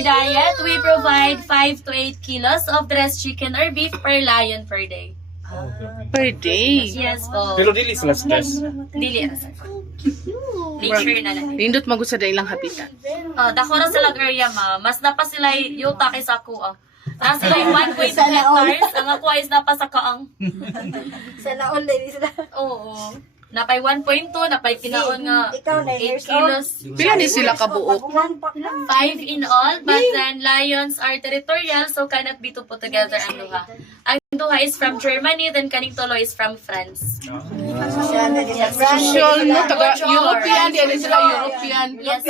their diet, we provide 5 to 8 kilos of dressed chicken or beef per lion per day. Per day. Yes po. Pero dili sila stress. Dili na sir. Nature na lang. Nindot magud sa ilang habitat. Dako na silang area ma. Mas napa sila yuta kaysa ako na sila 1.2 hectares. Ang ako is napa sa kaang. Sa naon din sila. Oo. Napay 1.2, napay kinaon nga Ikaw na 8 years kilos. Pila ni sila kabuok? 5 in all, but then lions are territorial, so cannot be to put together ang duha. Ang duha is from Germany, then kaning tulo is from France. Social, no? Taga European, di sila European. Yes,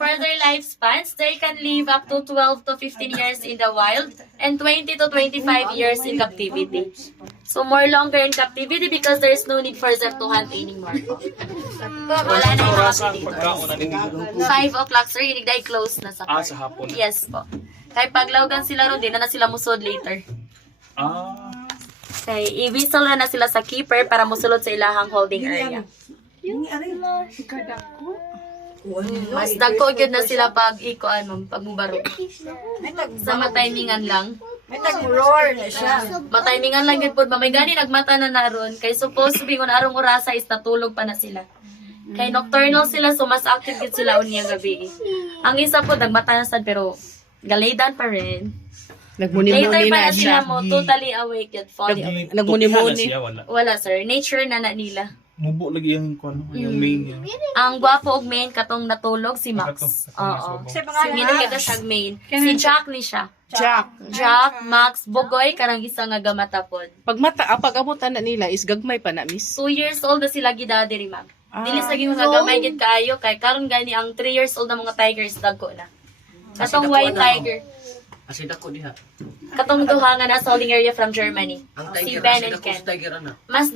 for their lifespans, they can live up to 12 to 15 years in the wild and 20 to 25 years in captivity. So more longer in captivity because there is no need for them to hunt anymore. Wala na yung mga Ang pagkaon na nila. 5 o'clock, sir, hinig dahil close na sa Sa hapon. Yes po. Kaya paglawgan sila ron, di na sila musod later. Kaya i-whistle na sila sa keeper para musulod sa ilahang holding area. Mas dagko gyud na sila pag ikuan mo, pag mubaro. Sa matimingan lang. May tag-roar na siya. Matimingan lang gyud pod, may gani nagmata na naron. Kay supposed to be kung arong orasa is natulog pa na sila. Kay nocturnal sila, so mas active gyud sila unya gabi. Ang isa po nagmata na sad pero galidan pa rin. Later Nagmuni-muni pa na na sila siya. mo, totally awake yet, fully awake. Nagmuni-muni. Wala. Wala sir, nature na nila. Mubo lagi yung yung main niya. Ang gwapo og main katong natulog si Max. Oo. Hindi kita siya main. Si Jack ni siya. Jack, Max, Bogoy, karang isa nga gamatapod. Pag abutan na nila is gagmay pa na, miss. 2 years old na sila gidadi ri mag. Dili sa mga gamay gid kaayo kay karon gani ang 3 years old na mga tigers dagko na. Katong white tiger. Asin ako diha. Katong duha nga nasa holding area from Germany. Ang Si tiger, Ben asin and ako Ken. sa tiger ana. Mas